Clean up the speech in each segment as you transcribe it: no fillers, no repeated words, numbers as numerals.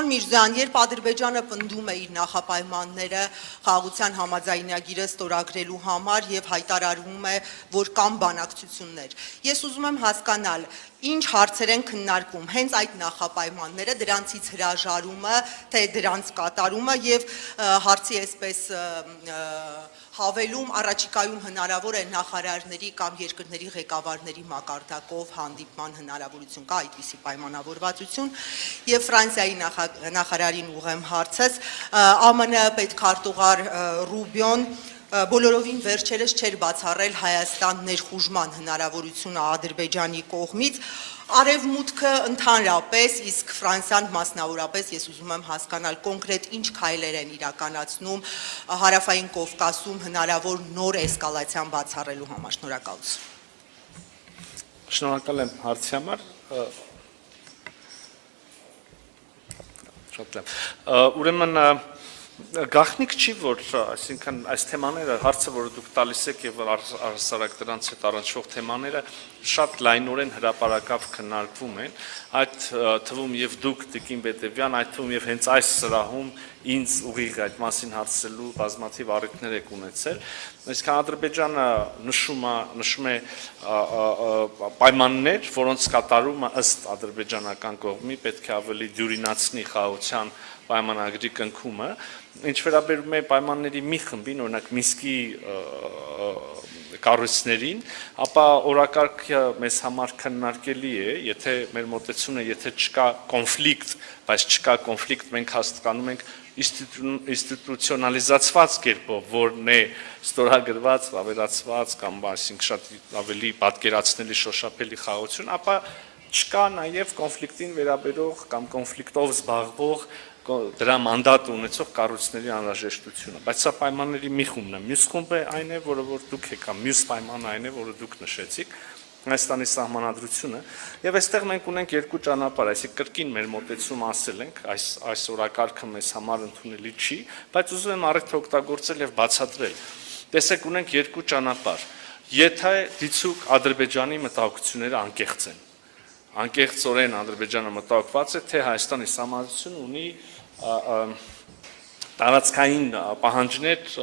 Պարոն Միրզյան, երբ Ադրբեջանը պնդում է իր նախապայմանները խաղաղության համաձայնագիրը ստորագրելու համար եւ հայտարարում է, որ կան բանակցություններ, ես ուզում եմ հասկանալ, ինչ հարցեր են քննարկվում, հենց այդ նախապայմանները, դրանցից հրաժարումը, թե դրանց կատարումը եւ հարցի այսպես հավելում առաջիկայում հնարավոր է նախարարների կամ երկրների ղեկավարների մակարդակով հանդիպման հնարավորություն կա այդպիսի պայմանավորվածություն եւ Ֆրանսիայի նախարարին ուղեմ հարցս ԱՄՆ պետքարտուղար Ռուբիոն բոլորովին վերջերս չէր բացառել Հայաստան ներխուժման հնարավորությունը Ադրբեջանի կողմից Արևմուտքը ընդհանրապես, իսկ Ֆրանսիան մասնավորապես, ես ուզում եմ հասկանալ կոնկրետ ինչ քայլեր են իրականացնում Հարավային Կովկասում հնարավոր նոր էսկալացիան բացառելու համար, շնորհակալություն։ Շնորհակալ եմ հարցի համար։ Ուրեմն գաղտնիք չի, որ այսինքն այս թեմաները, հարցը, որը դուք տալիս եք եւ առհասարակ դրանց հետ առնչվող թեմաները շատ լայնորեն հրապարակավ քննարկվում են, այդ թվում եւ դուք Տիկին Բետևյան, այդ թվում եւ հենց այս սրահում ինձ ուղիղ այդ մասին հարցելու բազմաթիվ առիթներ եք ունեցել, այսինքն Ադրբեջանը նշում է պայմաններ, որոնց կատարումը ըստ ադրբեջանական կողմի պետք է ավելի դյուրինացնի խաղաղության պայմանագրի կնքումը, ինչ վերաբերում է պայմանների մի խմբին, օրինակ Մինսկի կառույցներին, ապա օրակարգը մեզ համար քննարկելի է, եթե մեր մոտեցումը, եթե չկա կոնֆլիկտ, բայց չկա կոնֆլիկտ, մենք հասկանում ենք ինստիտուցիոնալիզացված կերպով, որն է ստորագրված, ավերացված կամ այսինքն շատ ավելի պատկերացնելի շոշափելի խաղաղություն, ապա չկա նաև կոնֆլիկտին վերաբերող կամ կոնֆլիկտով զբաղվող դրա մանդատ ունեցող կառույցների անհրաժեշտությունը, բայց սա պայմանների մի խումբն է, մյուս խումբը այն է, որը որ դուք եք, մյուս պայմանը այն է, որը դուք նշեցիք, Հայաստանի սահմանադրությունը, եւ այստեղ մենք ունենք երկու ճանապարհ, այսինքն կրկին մեր մոտեցում ասել ենք, այս օրակարգը մեզ համար ընդունելի չի, բայց ուզում եմ առիթ օգտագործել եւ բացատրել։ Տեսեք, ունենք երկու ճանապարհ։ Եթե դիցուկ Ադրբեջանի մտահոգությունները անկեղծ են, անկեղծորեն Ադրբեջանը մտահոգված է, թե Հայաստանի սահմանադրությունը ունի տարածքային պահանջներ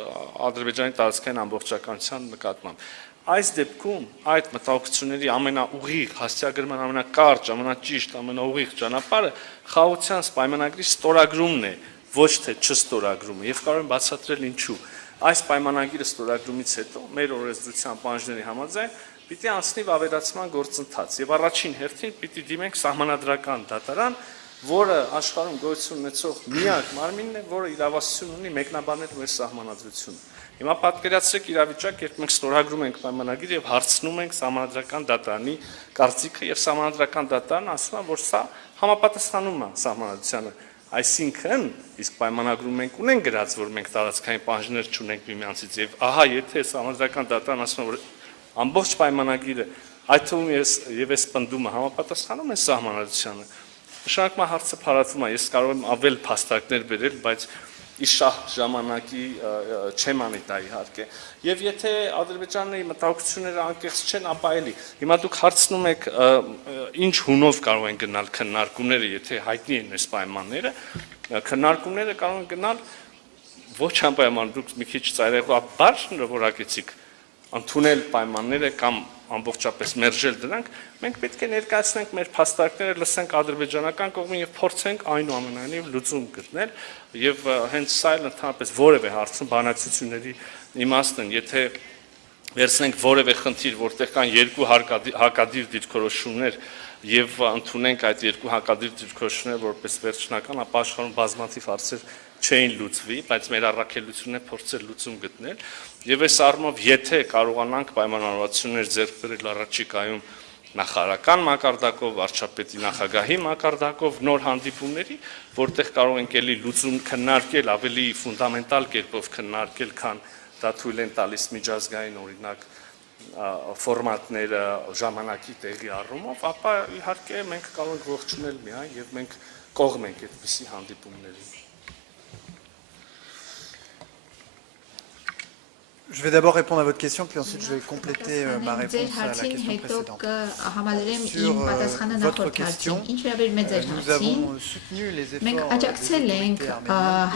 Ադրբեջանի տարածքային ամբողջականության նկատմամբ։ Այս դեպքում այդ մտահոգությունների ամենաուղիղ հասցեագրման ամենակարճ, ամենաճիշտ, ամենաուղիղ ճանապարհը խաղաղության պայմանագրի ստորագրումն է, ոչ թե չստորագրումը, եւ կարող եմ բացատրել ինչու։ Այս պայմանագիրը ստորագրումից հետո մեր օրենսդրության պահանջների համաձայն պիտի անցնի ավերացման գործընթաց եւ առաջին հերթին պիտի դիմենք սահմանադրական դատարան, որը աշխարհում գոյություն ունեցող միակ մարմինն է, որը իրավասություն ունի մեկնաբանել մեր սահմանադրությունը։ Հիմա պատկերացրեք իրավիճակ, երբ մենք ստորագրում ենք պայմանագիր եւ հարցնում ենք սահմանադրական դատարանի կարծիքը եւ սահմանադրական դատարանը ասում է, որ սա համապատասխանում է սահմանադրությանը։ Այսինքն, իսկ պայմանագրում մենք ունենք գրած, որ մենք տարածքային պահանջներ չունենք միմյանցից եւ ահա եթե սահմանադրական դատարանը ասում է, որ ամբողջ պայմանագիրը, այդ թվում եւ այս պնդումը համապատասխանում է սահմանադրությանը, նշանակում հարցը փարատվում է, ես կարող եմ ավել փաստարկներ բերել, բայց իշահ ժամանակի չեմ անի դա իհարկե, եւ եթե Ադրբեջանի մտահոգությունները անկեղծ չեն, ապա էլի, հիմա դուք հարցնում եք ինչ հունով կարող են գնալ քննարկումները, եթե հայտնի են այս պայմանները, քննարկումները կարող են գնալ ոչ անպայման, դուք մի քիչ ծայրահեղաբար որակեցիք ընդունել պայմանները կամ ամբողջապես մերժել դրանք, մենք պետք է ներկայացնենք մեր փաստարկները, լսենք ադրբեջանական կողմին եւ փորձենք այնուամենայնիվ լուծում գտնել եւ հենց սա էլ ընդհանրապես որևէ հարցում բանակցությունների իմաստն են, եթե վերցնենք որևէ խնդիր, որտեղ կան երկու հակադիր դիրքորոշումներ եւ ընդունենք այդ երկու հակադիր դիրքորոշումները որպես վերջնական, ապա աշխարհում բազմաթիվ հարցեր չէին լուծվի, բայց մեր առաքելությունն է փորձել լուծում գտնել եւ այս առումով եթե կարողանանք պայմանավորվածություններ ձեռք բերել առաջիկայում նախարարական մակարդակով, վարչապետի նախագահի մակարդակով նոր հանդիպումների, որտեղ կարող ենք էլի լուծում քննարկել ավելի ֆունդամենտալ կերպով քննարկել, քան դա թույլ են տալիս միջազգային օրինակ ֆորմատները ժամանակի տեղի առումով, ապա իհարկե մենք կարող ենք ողջունել միայն եւ մենք կողմ ենք այդպիսի հանդիպումների։ Je vais d'abord répondre à votre question, puis ensuite je vais compléter ma réponse à la question précédente. Sur votre question, nous avons soutenu les Մենք efforts աջակցել ենք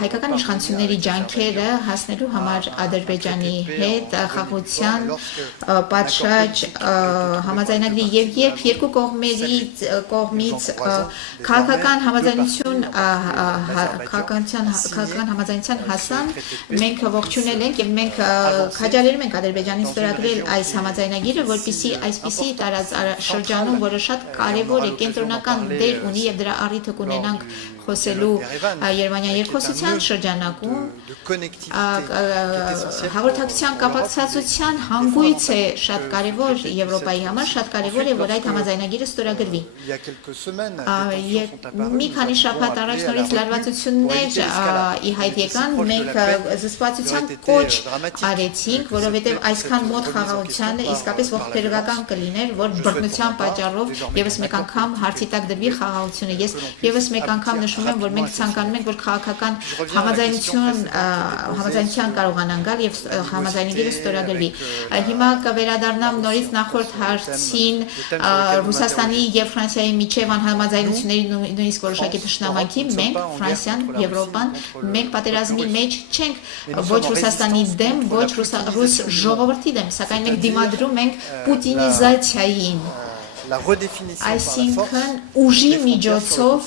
հայկական իշխանությունների ջանքերը հասնելու համար Ադրբեջանի հետ խաղաղության պատշաճ համաձայնագրի եւ երբ երկու կողմից քաղաքական համաձայնություն քաղաքական համաձայնության հասան, մենք ողջունել ենք եւ մենք քաջալերում ենք Ադրբեջանին ստորագրել այս համաձայնագիրը, որպեսզի այսպիսի տարածաշրջանում, որը շատ կարևոր է, կենտրոնական դեր ունի եւ դրա առիթը կունենանք խոսելու Երևանյան երկխոսության շրջանակում հաղորդակցության կապակցվածության հանգույց է շատ կարևոր Եվրոպայի համար, շատ կարևոր է, որ այդ համաձայնագիրը ստորագրվի։ Մի քանի շաբաթ առաջ նորից լարվածություններ ի հայտ եկան, մենք զսպվածության կոչ արեցինք, որովհետև այսքան մոտ խաղաղությանը իսկապես ողբերգական կլիներ, որ բռնության պատճառով եւս մեկ անգամ հարցի տակ դրվի խաղաղությունը։ Ես եւս մեկ անգամ նշում եմ, որ մենք ցանկանում ենք, որ քաղաքական համաձայնության կարողանան գալ եւ համաձայնագիրը ստորագրվի։ Հիմա կվերադառնամ նորից նախորդ հարցին Ռուսաստանի եւ Ֆրանսիայի միջև անհամաձայնությունների նույնիսկ որոշակի թշնամանքի մենք Ֆրանսիան, Եվրոպան, մենք պատերազմի մեջ չենք ոչ Ռուսաստանի դեմ, ոչ ռուս ժողովրդի դեմ, սակայն մենք դիմադրում ենք պուտինիզացիային։ Այսինքն ուժի միջոցով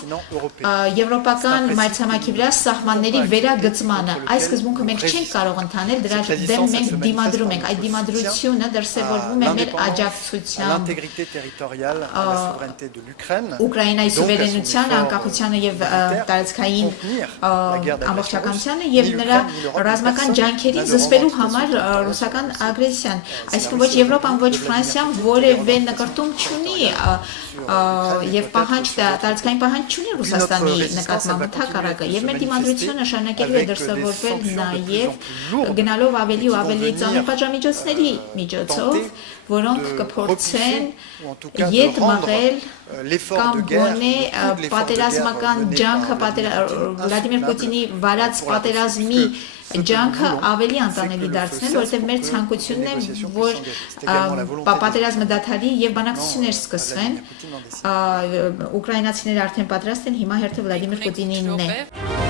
եվրոպական մայրցամաքի վրա սահմանների վերագծմանը, այս սկզբունքը մենք չենք կարող ընդանել, դրա դեմ մենք դիմադրում ենք, այդ դիմադրությունը դրսևորվում է մեր աջակցությամբ Ուկրաինայի սուվերենությանը, անկախությանը եւ տարածքային ամբողջականությանը եւ նրա ռազմական ջանքերին զսպելու համար ռուսական ագրեսիան, այսինքն ոչ Եվրոպան, ոչ Ֆրանսիան որևէ նկարտում չունի եւ պահանջ տարածքային պահանջ չունի Ռուսաստանի նկատմամբ ընդհակառակը եւ մեր դիմադրությունը շարունակելու է դրսևորվել նաեւ գնալով ավելի ու ավելի ծանր պատժամիջոցների միջոցով, որոնք կփորձեն ետ մղել կամ գոնե պատերազմական ջանքը Վլադիմիր Պուտինի վարած պատերազմի ջանքը ավելի անտանելի դարձնել, որովհետև մեր ցանկությունն է, որ պատերազմը դադարի եւ բանակցություններ սկսվեն։ Ուկրաինացիները արդեն պատրաստ են, հիմա հերթը Վլադիմիր Պուտինինն է։